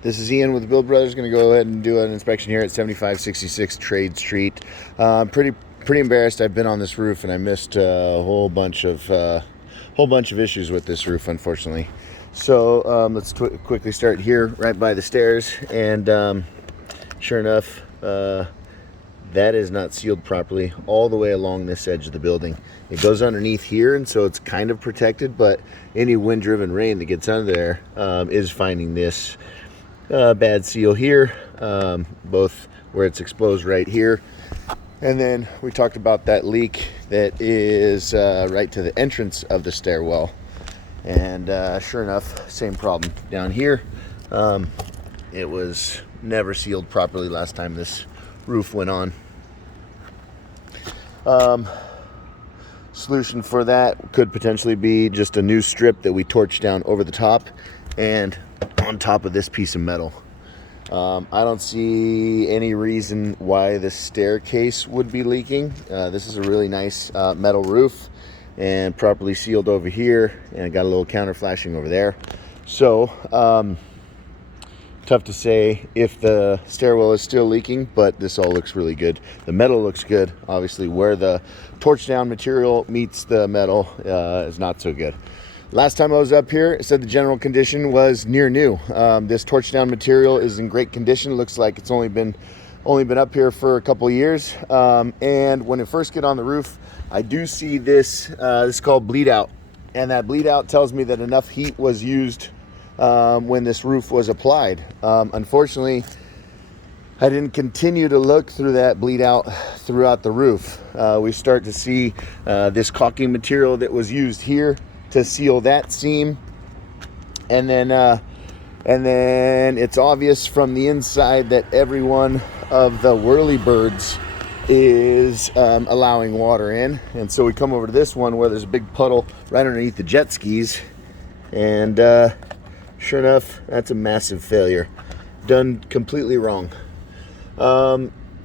This is Ian with the Build Brothers. Going to go ahead and do an inspection here at 7566 Trade Street. Pretty embarrassed. I've been on this roof and I missed a whole bunch of issues with this roof, unfortunately. So let's quickly start here, right by the stairs, and sure enough, that is not sealed properly all the way along this edge of the building. It goes underneath here, and so it's kind of protected, but any wind-driven rain that gets under there is finding this bad seal here, both where it's exposed right here, and then we talked about that leak that is right to the entrance of the stairwell, and sure enough, same problem down here. It was never sealed properly last time this roof went on. Solution for that could potentially be just a new strip that we torch down over the top and on top of this piece of metal. I don't see any reason why the staircase would be leaking. This is a really nice metal roof and properly sealed over here, and got a little counter flashing over there. So tough to say if the stairwell is still leaking, but this all looks really good. The metal looks good. Obviously, where the torch down material meets the metal is not so good. Last time I was up here, it said the general condition was near new. This torch down material is in great condition. It looks like it's only been up here for a couple of years. And when it first get on the roof, I do see this. This is called bleed out, and that bleed out tells me that enough heat was used when this roof was applied. Unfortunately, I didn't continue to look through that bleed out throughout the roof. We start to see this caulking material that was used here to seal that seam, and then it's obvious from the inside that every one of the whirlybirds is allowing water in. And so we come over to this one where there's a big puddle right underneath the jet skis, and sure enough, that's a massive failure. Done completely wrong.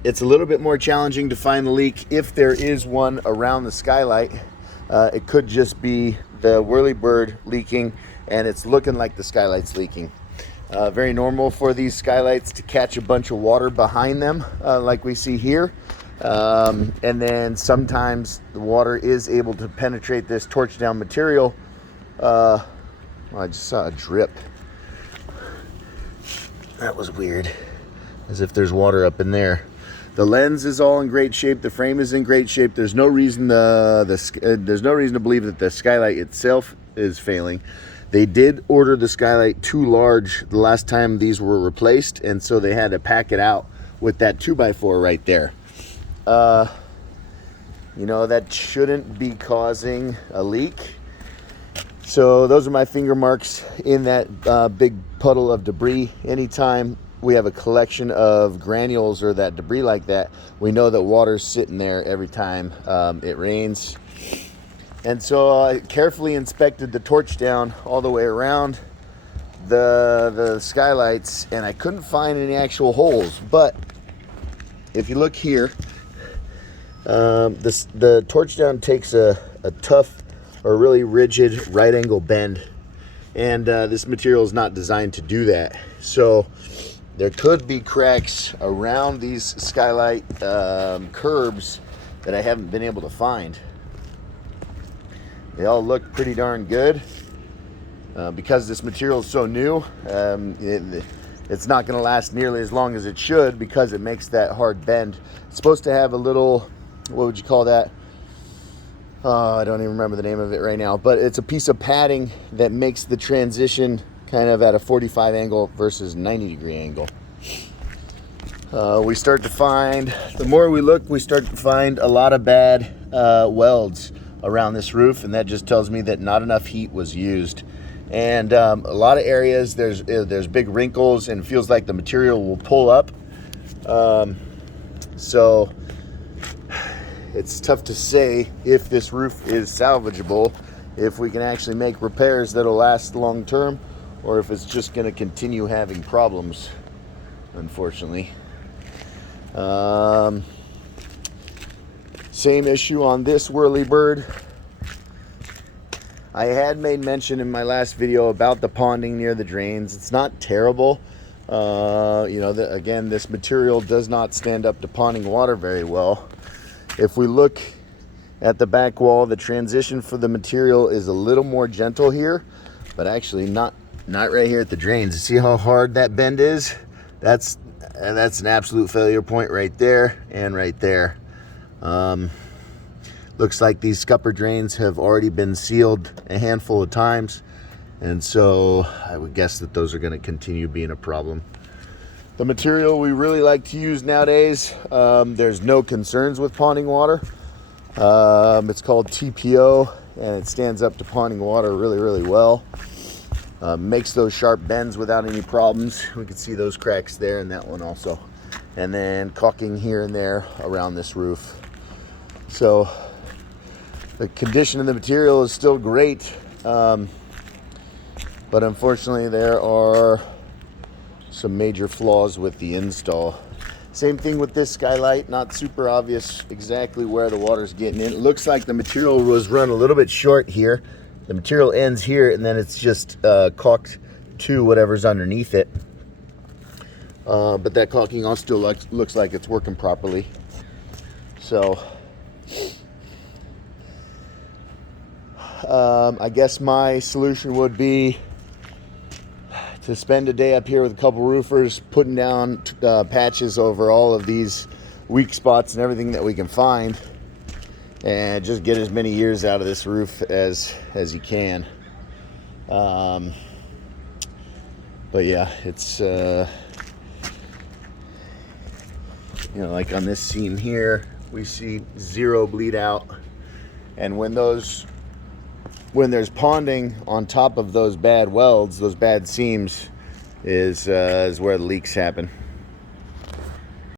It's a little bit more challenging to find the leak if there is one around the skylight. It could just be the whirlybird leaking, and it's looking like the skylight's leaking. Very normal for these skylights to catch a bunch of water behind them, like we see here. And then sometimes the water is able to penetrate this torch down material. Well, I just saw a drip. That was weird. As if there's water up in there. The lens is all in great shape. The frame is in great shape. There's no reason there's no reason to believe that the skylight itself is failing. They did order the skylight too large the last time these were replaced, and so they had to pack it out with that 2x4 right there. You know, that shouldn't be causing a leak. So those are my finger marks in that big puddle of debris. Anytime we have a collection of granules or that debris like that, we know that water's sitting there every time it rains. And so I carefully inspected the torch down all the way around the skylights, and I couldn't find any actual holes. But if you look here, the torch down takes a tough or really rigid right angle bend, and this material is not designed to do that. So there could be cracks around these skylight curbs that I haven't been able to find. They all look pretty darn good. Because this material is so new, it's not going to last nearly as long as it should, because it makes that hard bend. It's supposed to have a little, what would you call that? Oh, I don't even remember the name of it right now, but it's a piece of padding that makes the transition kind of at a 45 angle versus 90 degree angle. We start to find, the more we look, we start to find a lot of bad welds around this roof, and that just tells me that not enough heat was used. And a lot of areas there's big wrinkles, and it feels like the material will pull up. So it's tough to say if this roof is salvageable, if we can actually make repairs that'll last long term, or if it's just going to continue having problems, unfortunately. Same issue on this whirlybird. I had made mention in my last video about the ponding near the drains. It's not terrible, You know, again, this material does not stand up to ponding water very well. If we look at the back wall, the transition for the material is a little more gentle here, but actually not right here at the drains. See how hard that bend is? That's an absolute failure point right there and right there. Looks like these scupper drains have already been sealed a handful of times, and so I would guess that those are going to continue being a problem. The material we really like to use nowadays, there's no concerns with ponding water. It's called TPO, and it stands up to ponding water really, really well. Makes those sharp bends without any problems. We can see those cracks there and that one also. And then caulking here and there around this roof. So the condition of the material is still great, but unfortunately there are some major flaws with the install. Same thing with this skylight, not super obvious exactly where the water's getting in. It looks like the material was run a little bit short here. The material ends here, and then it's just caulked to whatever's underneath it. But that caulking all still looks like it's working properly. So I guess my solution would be to spend a day up here with a couple roofers, putting down patches over all of these weak spots and everything that we can find, and just get as many years out of this roof as you can. But yeah, it's you know, like on this seam here, we see zero bleed out, and when there's ponding on top of those bad welds, those bad seams, is where the leaks happen.